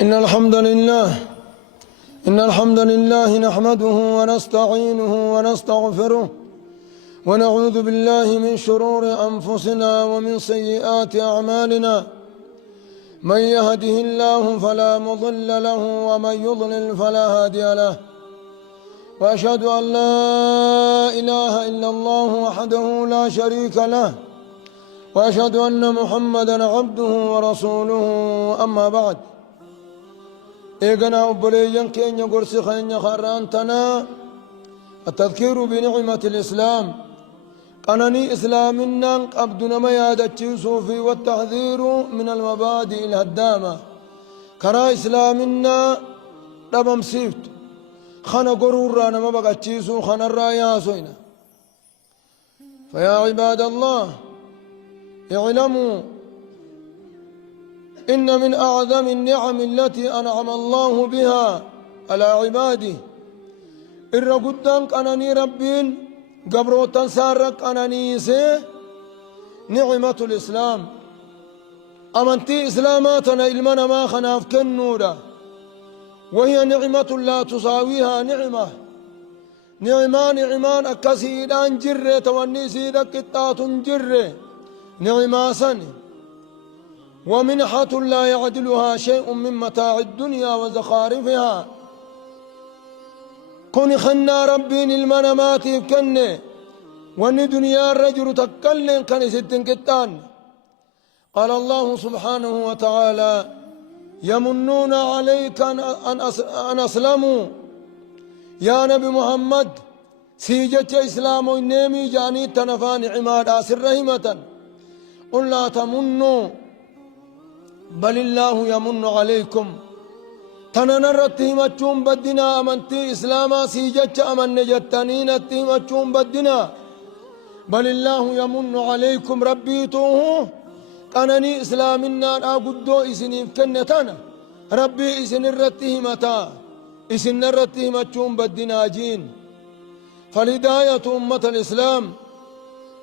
إن الحمد لله نحمده ونستعينه ونستغفره ونعوذ بالله من شرور أنفسنا ومن سيئات أعمالنا. من يهده الله فلا مضل له ومن يضلل فلا هادي له. وأشهد أن لا إله إلا الله وحده لا شريك له، وأشهد أن محمدا عبده ورسوله. أما بعد، إيقنا أبليين كين يقرس خين خرانتنا التذكير بنعمة الإسلام. قنني إسلامنا قبدنا ما يادتشيسو في والتحذير من المبادئ الهدامة. كرا إسلامنا ربم سيفت خنا قرورانا ما بقتشيسو خنا الرايا سوينا. فيا عباد الله، اعلموا إن من أعظم النعم التي أنعم الله بها على عباده الرقدان قناني ربين قبروتان سارق قنانيسي نعمة الإسلام. أمنتي إسلاماتنا إلمنا ما خناف كنورا، وهي نعمة لا تساويها نعمة. نعمان أكسيدان جرة توانيسي دكتات جرة نعماسا، ومنحة لا يعدلها شيء من متاع الدنيا وزخارفها. كن خنا ربين المنامات كنه وان دنيا الرجل تكلم كان ستن كتان. قال الله سبحانه وتعالى: يمنون عليك أن أسلموا. يا نبي محمد سيجت إسلام النيمي جاني تنفان عماد آسر رحمة. قل لا تمنوا بل الله يمن عليكم. تننرت همتشون بدنا أمنتي إسلاما سيجت أمن نجتنين همتشون بدنا. بل الله يمن عليكم ربيتوه قنني إسلامنا أقدو إسنين كنتانا ربي إسن الرتهمتا إسن الرتهمتشون بدنا جين. فالهداية أمة الإسلام،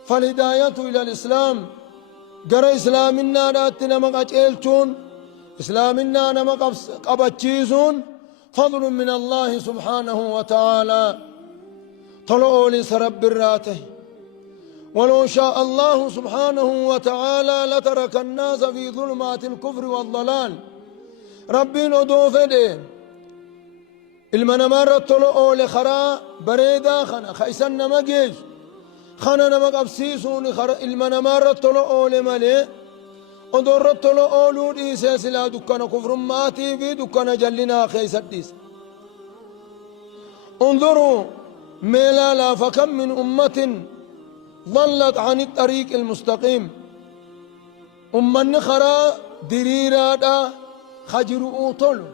فالهداية إلى الإسلام قرى إسلامنا راتنا مقاچيلچون إسلامنا نما قبچيسون فضل من الله سبحانه وتعالى. طلعوا لسرب الراته. ولو شاء الله سبحانه وتعالى لترك الناس في ظلمات الكفر والضلال. ربي ندوفده المنمار طلعوا لخرا بريدا خنا خيسن مجيش خنا نما قبسيسون المنمار طلعوا لملئ ودور طلعوا لودي سلسلة دكنا كفر ماتي في دكنا جلنا خيسديس. انظروا ملالا فكم من أمة ضلت عن الطريق المستقيم. خرا دريرادا خجروا طلو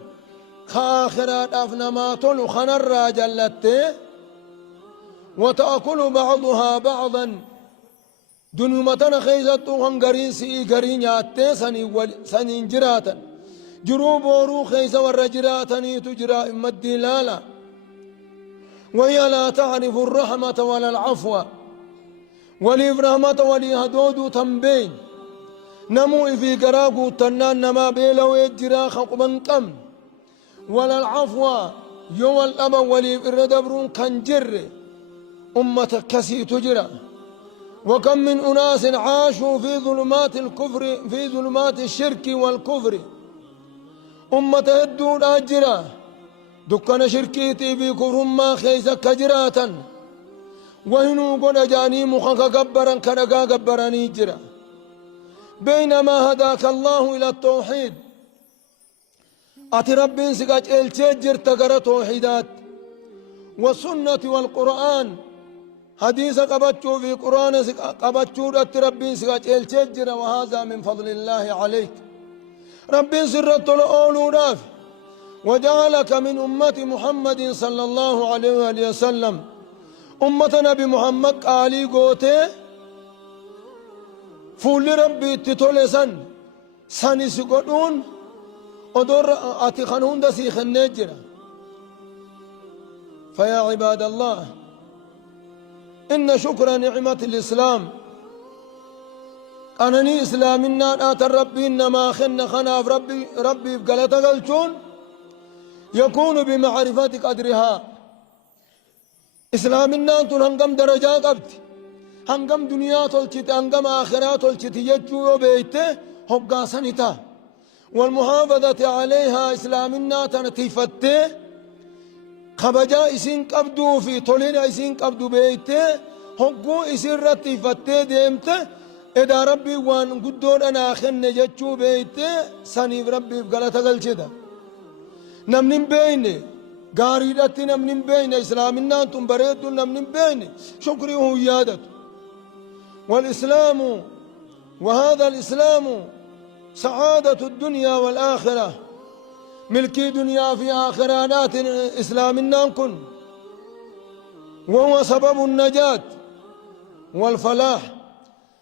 خاخرات أفنما طلو خنرا جلته وتأكل بعضها بعضا. دنيمتنا خيزتو هنغرين سي غرين ياتي سنين جراتا جروب ورو خيز والرجراتني تجرى امدي لالا. وهي لا تعرف الرحمة ولا العفو ولي رحمة ولي هدود تنبين. نمو في قراقو تنان نما بيلو يجرى خقبا قم ولا العفو يوم الأمن ولي الردبرون كنجر أمة كسي تجرى. وكم من أناس عاشوا في ظلمات الكفر في ظلمات الشرك والكفر. أمة الدون أجرى دكان شركيتي في كفر ما خيس كجراتا وهنو قد جاني مخك قبرا كنقا قبراني جرى. بينما هداك الله إلى التوحيد أتي ربين سقاج التجر تقرى توحيدات والسنة والقرآن. حديث قبتشو في قرآن قبتشو رت ربين سقاج التجر. وهذا من فضل الله عليك. ربين سرت الأولو راف وجعلك من أمة محمد صلى الله عليه وآله وسلم. أمة نبي محمد قالي قوتي فول ربي تتولسن ساني سقودون ودور أتي خنون دسي خنجر. فيا عباد الله، إن شكر نعمة الإسلام أنني إسلامنا آت ربي إنما خن خناف ربي بقلت قلتون يكون بمعرفة قدرها إسلامنا أنتم هنقم درجات قبت هنقم دنيا تلتت هنقم آخرات تلتت يجو بيته هبقى سنتا والمحافظة عليها إسلامنا تنتيفته خبجا إسين قبدو في طولين إسين قبدو بيته هقو إسين رتيفته ديمته إذا ربي وان قدون أنا خن جتشو بيته سنيف ربي بقلت قلتدا نمنين بيني قاريدتي نمنين بيني إسلامنا أنتم بريدوا نمنين بيني شكري هو يادته والإسلام وهذا الإسلام سعادة الدنيا والآخرة ملكي دنيا في آخرانات إسلامنا كن وهو سبب النجاة والفلاح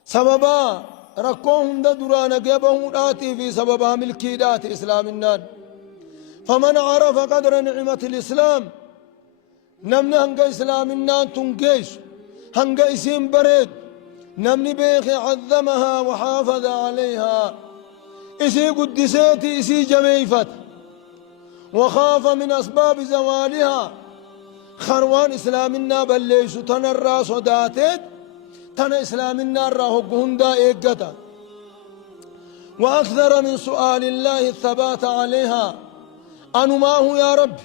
سببا ركوهم درانا قبهم آتي في سببها ملكي دات إسلامنا فمن عرف قدر نعمة الإسلام نمنا هنگا إسلامنا تنقيش هنگا إسيم بريد نمني بيخ عظمها وحافظ عليها إسي قدساتي إسي جميفت وخاف من أسباب زوالها خروان إسلامنا بليش تنرى صداتت تن إسلامنا راهقهن دا إيقتا وأكثر من سؤال الله الثبات عليها أنو ما هو يا رب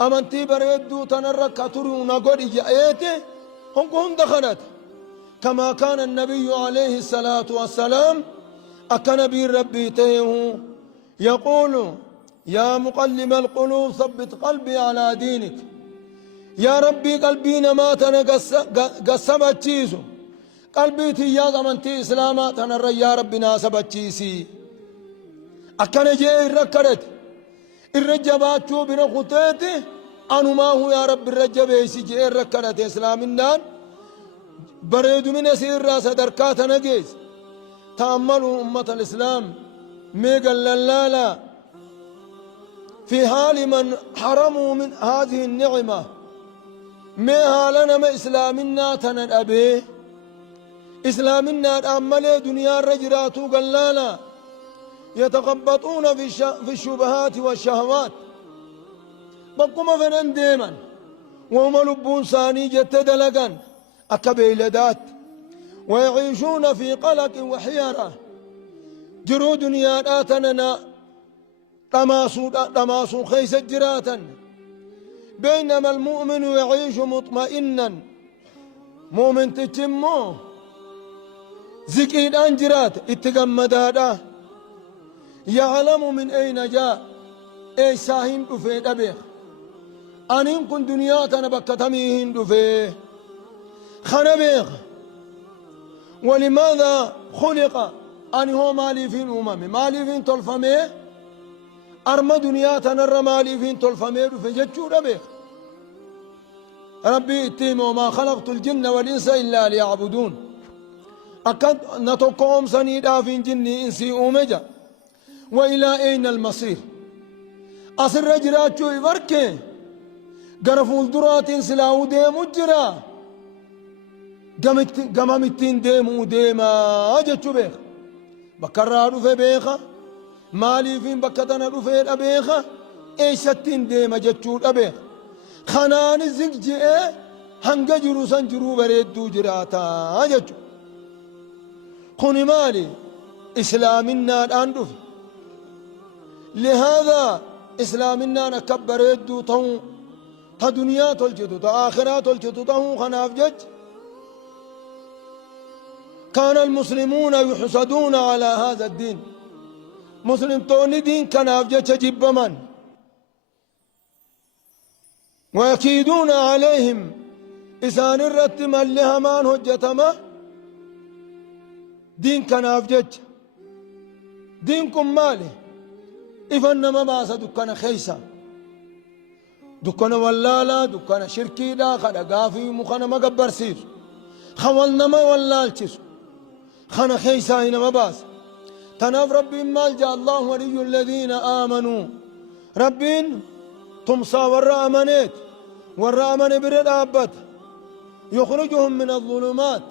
أمنتي بريدو تنرى كترون قد إجأيته هنقهن دخلت كما كان النبي عليه الصلاة والسلام أكنبي ربي تيه يقول يا مقلب القلوب ثبت قلبي على دينك يا ربي قلبينا ما تنقسمت تشيسو قلبي تياز أمنتي إسلاما تنرى يا ربنا سبت تشيسي أكن جي الركرت الرجبات شو بنا خطيتي أنو ما هو يا رب الرجبيسي جي الركرت إسلامنا بريد من سير راس دركات نجيز تأملوا أمة الإسلام ميقل للالا في حال من حرموا من هذه النعمة ما هالنا ما إسلامنا تنأبي إسلامنا تأمل دنيا الرجرات قلالا يتخبطون في الشبهات والشهوات بقوم فنان ديما وهم لبون ثاني جتد لقن أكبيلدات ويعيشون في قلق وحيرة جرو دنيا آتننا تماسو خيس جراتا بينما المؤمن يعيش مطمئنا مؤمن تتمو زكين أنجرات اتقمدادا يعلم من أين جاء أي ساهم دفه دبيخ أنين كن دنياتنا بكتميهن دفه خنبيخ ولماذا خلق أن هو مالي في الأمم مالي في طلفمي أرمى دنياتنا الرمالي في طلفمي في جتشو دبيخ ربي اتيم وما خلقت الجن والإنس إلا ليعبدون أكد نتقوم سنيدا في جني إنسي أومجا وإلى أين المصير أسر رجرات شو يفركي قرفوا الدرات سلاو ديمو جرا قممتين ديمو ديما أجتشو بيخ بكرا رفي بيخا مالي فين بكتنا رفي أبيخا إيشتين ديما جتشو أبيخ خنان الزنجي هنگا جرو سنجرو بريدو جراتا أجتشو خوني مالي إسلامنا الآن رفي لهذا إسلامنا نكبر يدو تهو تا دنيا تلجدو تا آخرات تلجدو تهو خناف جج كان المسلمون يحسدون على هذا الدين مسلم توني دين خناف جج جب من ويكيدون عليهم إسان الرتم اللي همان هجتما دين خناف جج دينكم مالي إفن ما باس دكان خيسا دكان ولالا دكان شركي دا خدا غافي مخنا ما قبر سير خولنا ما ولال تشس خنا خيسا هنا ما باس تناف ربي مال جاء الله ولي الذين آمنوا ربين تمصى والرأمنت برد أبت يخرجهم من الظلمات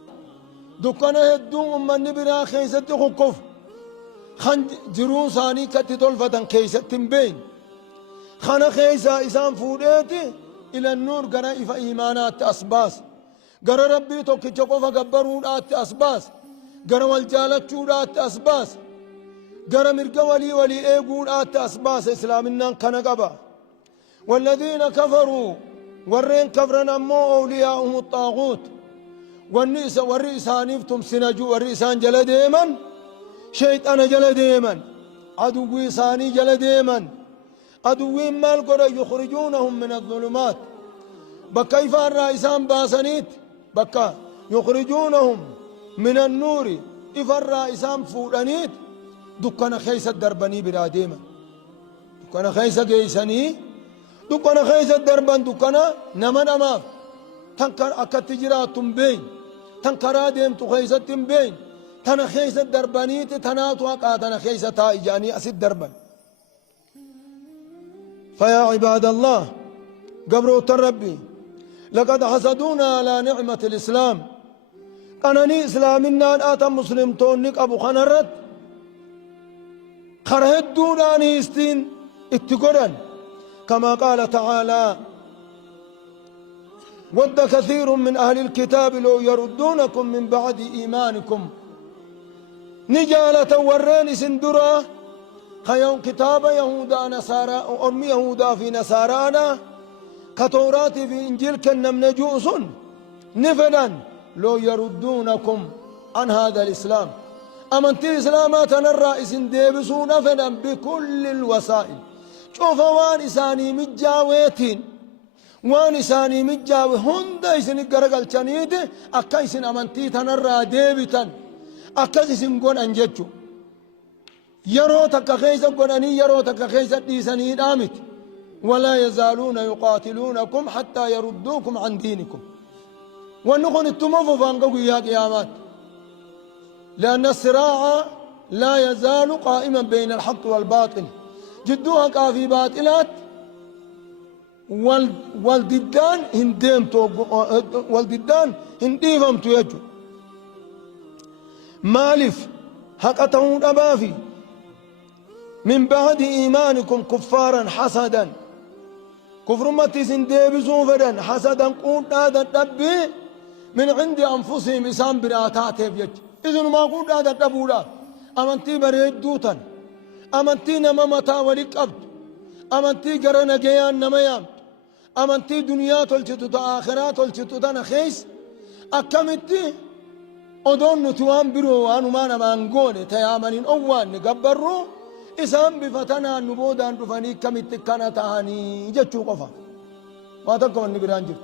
دكان هدوم من برا خيست خكف خن جرون ثاني كتتول فتن كيست بين خنا خيسا إسام فوديتي إلى النور قرا إفا إيمانات أسباس قرا ربي توكي جقوفا قبرون آت أسباس قرا والجالة چودات أسباس قرا مرقا ولي إيقون آت أسباس إسلامنا كنقبا والذين كفروا ورين كفرنا أمو أولياءهم الطاغوت والنيس والرئيسانيفتم سنجو والرئيسان جل ديما شيطان جل ديما عدوي ثاني جل ديما عدوين مال قرى يخرجونهم من الظلمات بكيف الرئيسان باسنيت بكا يخرجونهم من النور إف الرئيسان فورانيت دكان خيس الدرباني براديما دكان خيس جيساني دكان خيس الدربان دكان نمن أماف تنكر أكتجرات بين تنكر ديم تخيسة بين تنا خيس الدرباني تناتوا قاتنا خيسة تايجاني أسد دربان فيا عباد الله قبروا الربي لقد حسدونا على نعمة الإسلام قناني إسلامنا آتا مسلم تونك أبو خنرت خرهدون آنيستين اتقرن كما قال تعالى ود كثير من أهل الكتاب لو يردونكم من بعد إيمانكم نجالة ورين سندرا خيون كتاب يهودا نصارى أم يهودا في نصارانا كتوراتي في إنجيل كنم نجوس نفدا لو يردونكم عن هذا الإسلام أمنتي إسلامات الرئيس ديبسون نفدا بكل الوسائل شوف وان إساني مجاويتين وان إساني مجاوي هندا إساني قرقل چنيد أكا إسان أمنتي تنرى ديبتا أكا إسان قون أنججو يرو تكا خيسا قناني يرو تكا خيسا ديساني دامت ولا يزالون يقاتلونكم حتى يردوكم عن دينكم ونقول التموفو فانقوا يا قيامات لأن الصراع لا يزال قائما بين الحق والباطل جدوها كافي باطلات والضدان هنديفم توجو مالف حقتهم أبافي من بعد إيمانكم كفارا حسدا كفر متي سنديبسون فدن حسدا قول هذا الدبي من عند أنفسهم إسام براتاتهم يج إذن ما قول هذا الدبولا أمنتي بريد دوتا أمنتي نما متا ولك أبد أمنتي قرنا جيان نميام أمنتي دنيا تلتتو آخرات تلتتو دانا خيس أكمتي أدون نتوان برو وانو ما نمانقوني تيامنين أوان نقبرو إسام بفتنا نبودا رفاني كمتكنا تهاني جتشو قفا ما تقوى النبران جرت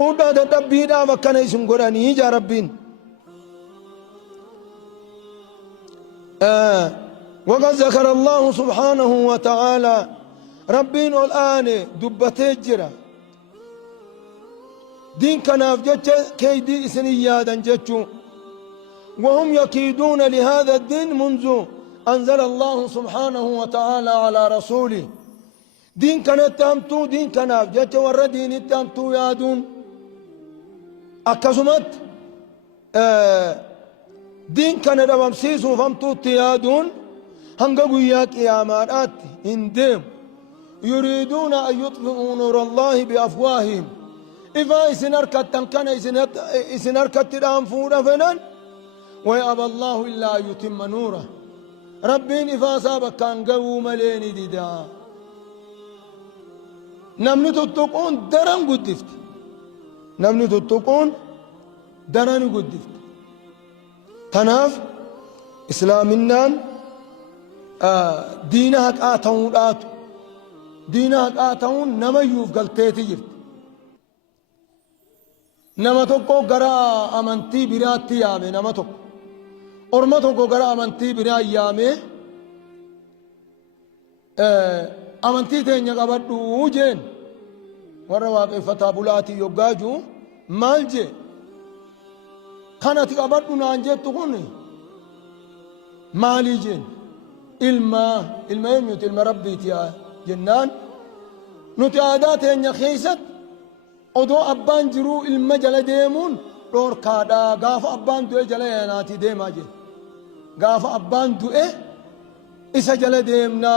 ودا تدبيدا وكنا يسنقراني يا ربين وقد ذكر الله سبحانه وتعالى ربين الآن دبتي جرا دين كناف جتش كيدي إسنيادا جتشو وهم يكيدون لهذا الدين منذ أنزل الله سبحانه وتعالى على رسوله دين كانت تامتو دين كناف جتش ور دين تامتو يادون أكسمت دين كان رمسيسو فمتو تيادون هنقوا ياك يا مارات هندم يريدون أن يطفئوا نور الله بأفواههم إذا إسنركت تنكن إسنركت ترانفون فنان ويأبى الله إلا أن يتم نوره ربين إذا سابق كان قوم مليني ديدا نمني تتقون درن قدفت نمني تتقون درن قدفت تناف إسلامنا دينها آتون آتو دينها آتون نما يوف قلتيتي جرت نما توقو قرا أمنتي براتي يامي نما توقو أرما توقو قرا أمنتي برا يامي أمنتي تينيا قبضو وجين ورواق فتابولاتي يوغاجو مالجي كانت قبضو نانجيت تقولي مالي جين ilma eenyuti ilma rabbiiti jennaan nuti aadaa teenya keeysat odoo abbaan jiruu ilma jala deemuun دور كادا غاف أبان دوئ جلي ناتي ديما جي غاف أبان دوئ إسا جلي ديمنا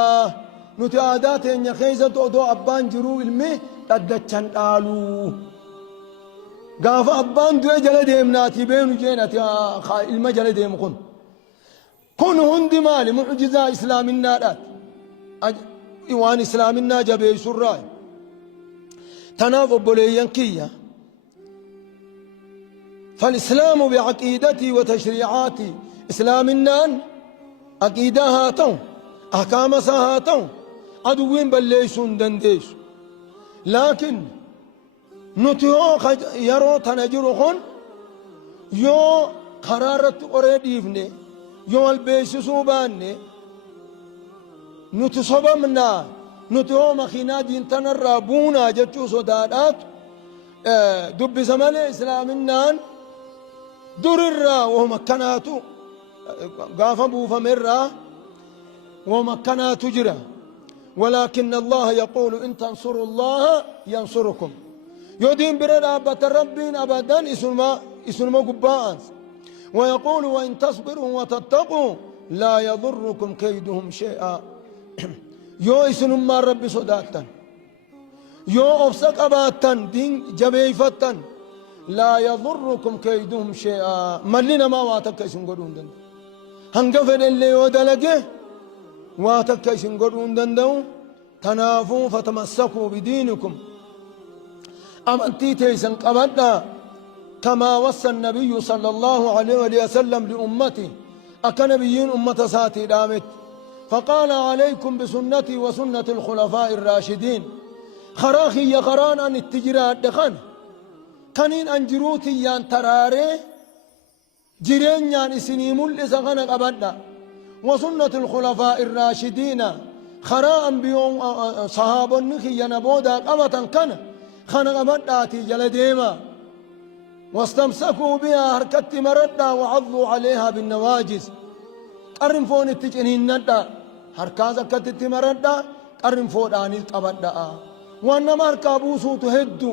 نتي عادات إن يخيزة دو أبان جرو علمي تدچن آلو غاف أبان دوئ جلي ديمنا تبينو جيناتي علم جلي ديم كن هندي مالي معجزة إسلامنا رات إيوان إسلامنا جبي سراي تناف بوليان كيا فالإسلام بعقيدتي وتشريعاتي إسلامنا عقيدة هاتون أحكام هاتون عدوين بليسون دنديش لكن نتيو يرو تنجرخون يو قرارة أريديفني يو البيسسو باني نتصبمنا نتيو مخينا دين تنرابونا جتشو صدادات دب زمان إسلامنا دررا ومكناتو قافا بوفا مرا ومكناتو جرا ولكن الله يقول إن تنصروا الله ينصركم يدين برد أبت ربين أبدا اسم قبان ويقول وإن تصبروا وتتقوا لا يضركم كيدهم شيئا يو اسم ما ربي صداتا يو أفسك أباتا دين جبيفتا لا يضركم كيدهم شيئا ملنا ما واتك اسم قدون دن هنقفل اللي ودلقه واتك اسم قدون دن تنافوا فتمسكوا بدينكم أمنتي تيسن قبضنا كما وصى النبي صلى الله عليه وسلم لأمتي أكنبيين أمة ساتي دامت فقال عليكم بسنتي وسنة الخلفاء الراشدين خراخي يا خران أن التجرات دخان كانين أنجروتي يان تراري جرين يان إسنيم الإسغان قبضنا وسنة الخلفاء الراشدين خرا أنبيون صحابة نخي ينبودا قبطا كان خانا قبضاتي جلديما واستمسكوا بها هركت مردا وعضوا عليها بالنواجز قرن فون التجنين ندا هركازا كتت مردا قرن فون آنيز قبضا وانما هركابوسو تهدو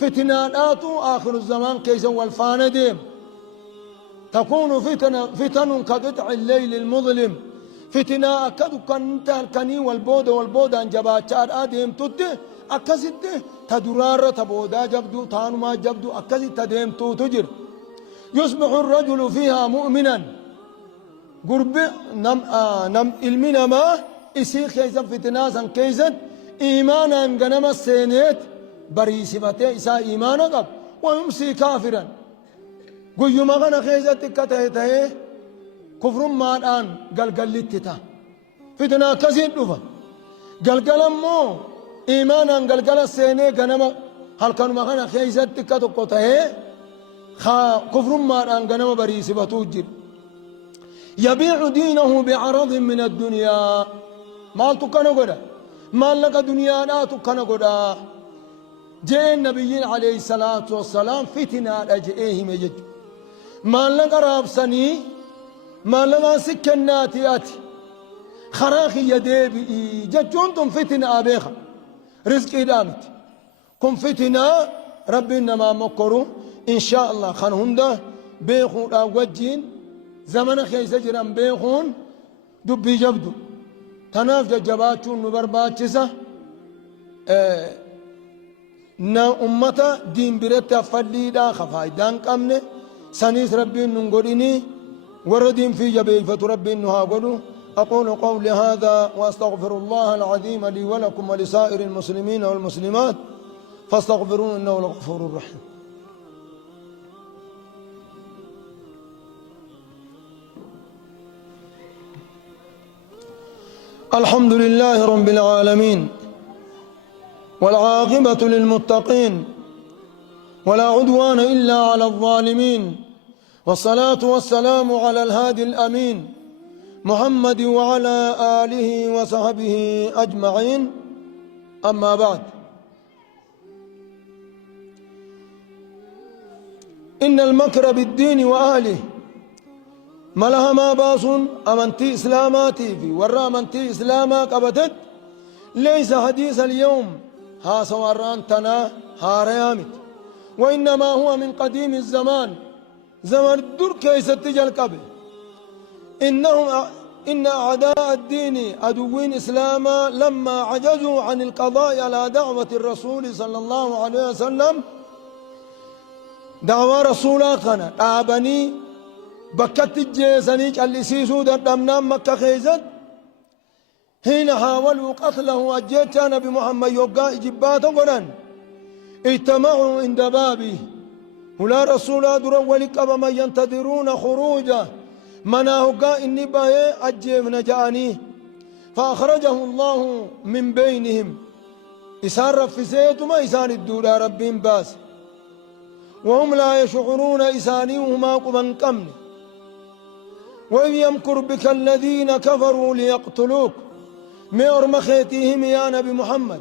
فتناناتو آخر الزمان كيسا والفان ديم تكون فتن كقطع الليل المظلم فتنا أكدو كنت الكني والبودا انجبات شاد آدم تده أكسد تدرار تبودا جبدو تانما جبدو أكسد تديم تجر يصبح الرجل فيها مؤمنا قرب نم علمنا ما إسي خيزا فتناسا كيزا إيمانا غنم السينيت بريسبته إسا إيمانا قب ويمسي كافرا قيوم غنى خيزا تكته كفر ما الآن قلقلتتا فتنا كسين دفا قلقلمو إيمانا قلقل السيني غنم هل كانوا مغنى خيزا تكته كفر ما الآن غنم بريسبته جر يبيع دينه بعرض من الدنيا مال تكنا قدا مال لك دنيا لا تكنا قدا جاء النبي عليه الصلاة والسلام فتنة أجئهم يجد مال لك رابسني مال لك سكناتيات خراخي يديبي جدونتم فتنة أبيخا رزق إدامت كن فتنة ربنا ما مكروا إن شاء الله خان هندا بيخون أوجين زمن خيس جرام بيخون دبي جبدو تناف جباتون نبرباتشسا نا أمتا دين برتا فديدا خفايدان قمنا سنيس ربين ننقلني وردين في جبيفة ربين نهاقلو أقول قولي هذا وأستغفر الله العظيم لي ولكم ولسائر المسلمين والمسلمات فاستغفرون إنه الغفور الرحيم الحمد لله رب العالمين والعاقبة للمتقين ولا عدوان إلا على الظالمين والصلاة والسلام على الهادي الأمين محمد وعلى آله وصحبه أجمعين أما بعد إن المكر بالدين وأهله ملها ما باصون أمنتي إسلاماتي في ورا أمنتي إسلاما قبتت ليس حديث اليوم ها سواران تنا هاريامت وإنما هو من قديم الزمان زمن الدر كيست جلقبه إن أعداء الدين عدوين إسلاما لما عجزوا عن القضاء على دعوة الرسول صلى الله عليه وسلم دعوة رسولا كان أعبني بكت الجيساني كالسيسو دمنا مكة خيزت حين حاولوا قتله أجيتنا نبي محمد يوقع جبات قران اجتمعوا عند بابه ولا رسول درا ولقب ما ينتظرون خروجه منا هقا إني باي أجيب نجاني فأخرجه الله من بينهم إسان رفسيت ما إسان الدولة ربهم باس وهم لا يشعرون إساني وما قبن قمن وإذ يمكر بك الذين كفروا ليقتلوك ميور مخيتهم يا نبي محمد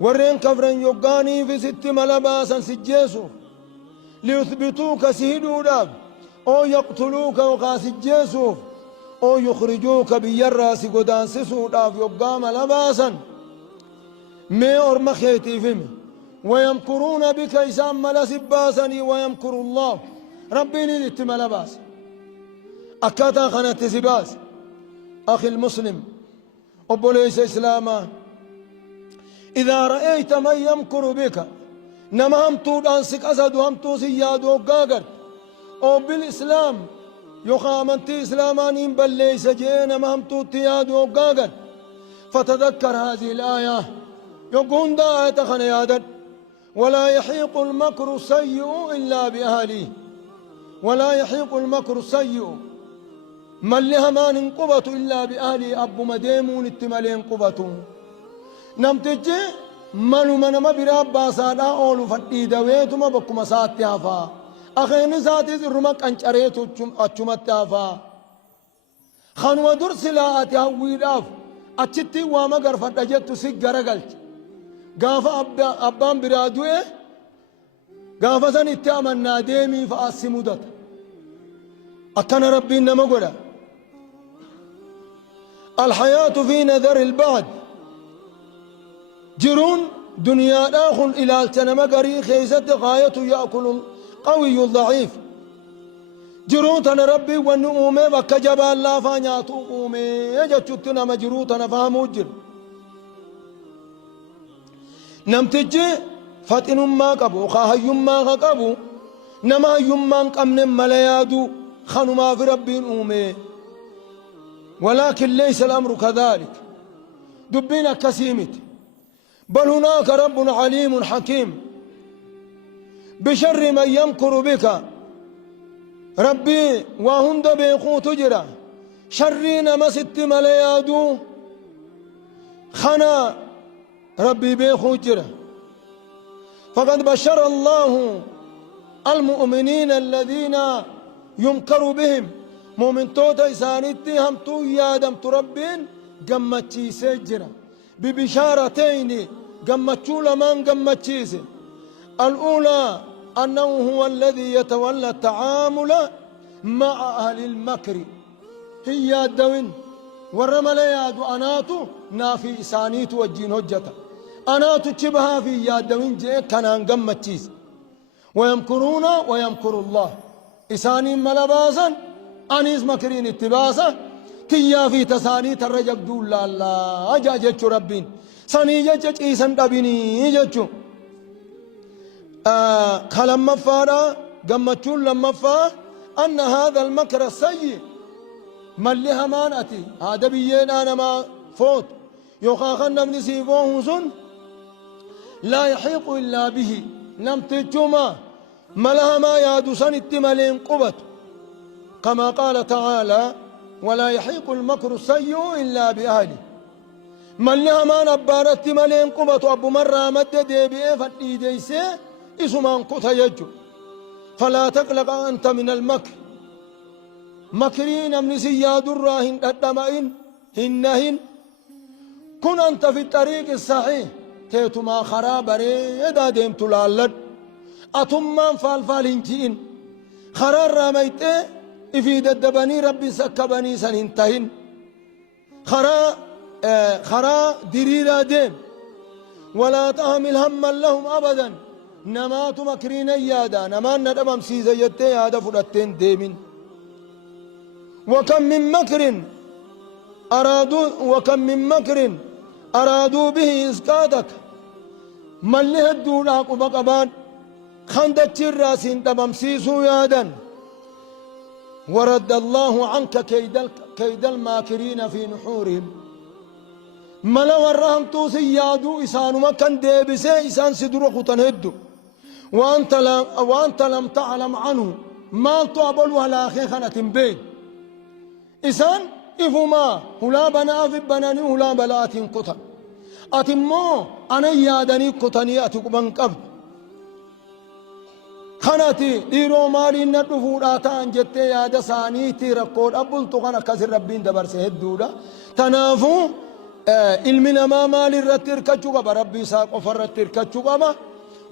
ورين كفرن يقاني في ست ملباسا سجيسو ليثبتوك سهدوا داب أو يقتلوك وقاسجيسو أو يخرجوك بيراس قدانسسو داب يقام لباسا ميور مخيتهم ويمكرون بك إسام ملسباسني ويمكر الله ربي للت ملباس أكاتا خانت سباس أخي المسلم أبو ليس إسلاما إذا رأيت من يمكر بك نما همتو دانسك أسد همتو سياد وقاقر أو بالإسلام يخامنتي إسلامانين بل ليس جينا ما همتو تياد وقاقر فتذكر هذه الآية يقول دا آية خنيادت ولا يحيق المكر السيء إلا بأهله ولا يحيق المكر السيء من لها ما ننقبط إلا بأهلي أبو مديمون التمالين قبطون نمتجي منو من ما براب باسادا أولو فتي دويتما بكما ساتي هفا أخيني ساتي زرمك أنشاريتو أچمت هفا خانوا درسلاتي هويداف أچتي واما غرفت أجتو سيق غرقلت غافا أبان برادوه غافا سن اتامن ناديمي فأسي مدت أكنا ربي إنما قولا الحياة في نذر البعد جرون دنيا داخل إلى التنمى قري خيزت غاية يأكل القوي الضعيف جرون تنا ربي ونؤمي وكجب الله فانياتو أمي يجتنا مجروتنا فهمو جر نمتجي فتن ما قبو خاهي ما قبو نما يمان قمن مليادو خانو ما في ربي أمي ولكن ليس الأمر كذلك دبينا كسيمت بل هناك رب عليم حكيم بشر من يمكر بك ربي وهند بيقو تجرى شرين ما ست مليادو خنا ربي بيقو جرى فقد بشر الله المؤمنين الذين يمكر بهم مؤمن توتا إسانيتي هم تو يادم تربين قمتشي سجرة ببشارتين قمتشو لمن قمتشيس الأولى أنه هو الذي يتولى التعامل مع أهل المكر هي الدوين ورمل يادو أناتو نافي إسانيت وجين هجتا أناتو تشبها في يادوين جي كانان قمتشيس ويمكرون ويمكر الله إساني ملباسا أنيس مكرين اتباسا كيا في تساني ترجق دول الله أجاجتش ربين ساني جاجتش إيسان دابيني جاجتش كلام فارا قمتشون لما فا أن هذا المكر السيء من لها مانأتي هذا بيين أنا ما فوت يخاخن من سيفوه سن لا يحيق إلا به نمتجما ملها ما يادسان التمالين قبط كما قال تعالى ولا يحيق المكر السيء إلا بأهله من لها ما نبارت التمالين قبط أبو مرة مد ديبئ فتي ديسي اسمان قطع يجو فلا تقلق أنت من المكر مكرين من سياد الراهن الدمائن هنهن كن أنت في الطريق الصحيح تيتو ما خراب ريدا ديم تلالد أتمان فالفال هنجين خرار راميته إفيد الدباني ربي سكباني سننتهن خرا دريرا ديم ولا تحمل هما لهم أبدا نمات مكرين يادا نمان ندمم سيزيتي يادا فرتين ديمين وكم من مكر أرادوا به إسقاطك من لهدوا لاقوا بقبان خندت الراسين دمم سيسو يادا ورد الله عنك كيد الماكرين في نحورهم ملا ورهم توسي يادو إسان مكان ديبسي إسان سدرو خطنهدو وأنت لم تعلم عنه ما تعبل ولا أخي خانة بين إسان إفما هلا بنا في بناني هلا بلات قطن أتمو أنا يادني قطني أتقبن قبل خانتي ديرو مالي ندفور آتان جتة يادا سانيتي رقود أبل تغانا كسر ربين دبر سهدودا تنافو علمنا ما مال الرتير كتشوكا ربي ساق وفر الرتير كتشوكا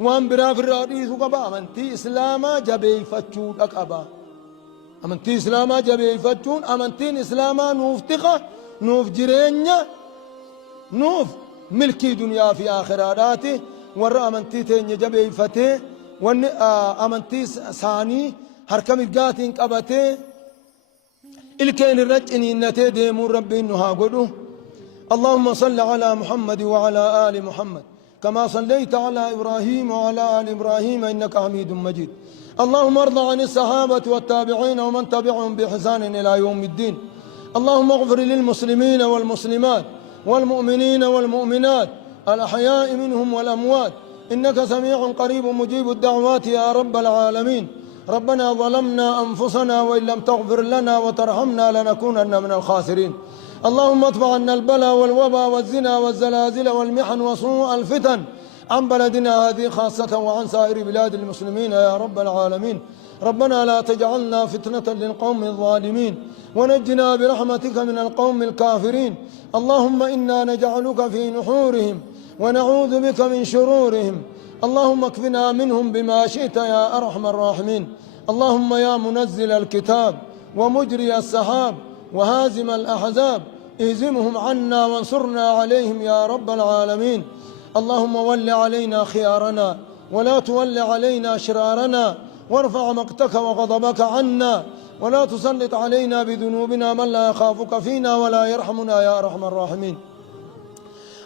وان براف الرئيس كبا أمنتي إسلاما جبي فتشود أكبا أمنتي إسلاما جبي فتشون أمنتي إسلاما نوف تقا نوف جرينيا نوف ملكي دنيا في آخراتي ورا أمنتي تين جبي فتي وان أمنتي ثاني هركم الجاتين قبتي الكين الرجني النتي ديمور ربي إنها قدو اللهم صل على محمد وعلى آل محمد كما صليت على إبراهيم وعلى آل إبراهيم إنك حميد مجيد اللهم ارض عن الصحابة والتابعين ومن تبعهم بإحسان إلى يوم الدين اللهم اغفر للمسلمين والمسلمات والمؤمنين والمؤمنات الأحياء منهم والأموات إنك سميع قريب مجيب الدعوات يا رب العالمين ربنا ظلمنا أنفسنا وإن لم تغفر لنا وترحمنا لنكونن من الخاسرين اللهم ادفع عنا البلاء والوباء والزنا والزلازل والمحن وسوء الفتن عن بلدنا هذه خاصة وعن سائر بلاد المسلمين يا رب العالمين ربنا لا تجعلنا فتنة للقوم الظالمين ونجنا برحمتك من القوم الكافرين اللهم إنا نجعلك في نحورهم ونعوذ بك من شرورهم اللهم اكفنا منهم بما شئت يا أرحم الراحمين اللهم يا منزل الكتاب ومجري السحاب وهازم الأحزاب اهزمهم عنا وانصرنا عليهم يا رب العالمين اللهم ول علينا خيارنا ولا تول علينا شرارنا وارفع مقتك وغضبك عنا ولا تسلط علينا بذنوبنا من لا يخافك فينا ولا يرحمنا يا أرحم الراحمين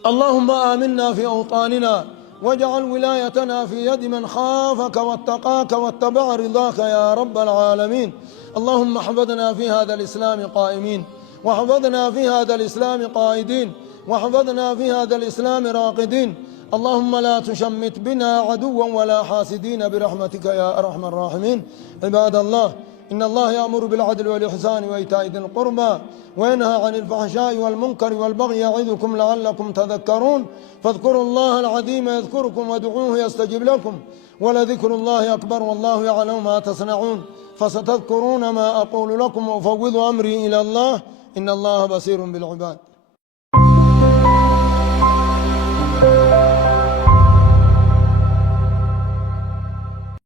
اللهم آمنا في أوطاننا واجعل ولايتنا في يد من خافك واتقاك واتبع رضاك يا رب العالمين اللهم احفظنا في هذا الإسلام قائمين واحفظنا في هذا الإسلام قائدين واحفظنا في هذا الإسلام راقدين اللهم لا تشمت بنا عدوا ولا حاسدين برحمتك يا أرحم الراحمين عباد الله إن الله يأمر بالعدل والإحسان وإيتاء ذي القربى وينهى عن الفحشاء والمنكر والبغي يعظكم لعلكم تذكرون فاذكروا الله العظيم يذكركم وادعوه يستجب لكم ولذكر الله أكبر والله يعلم ما تصنعون فستذكرون ما أقول لكم وأفوض أمري إلى الله إن الله بصير بالعباد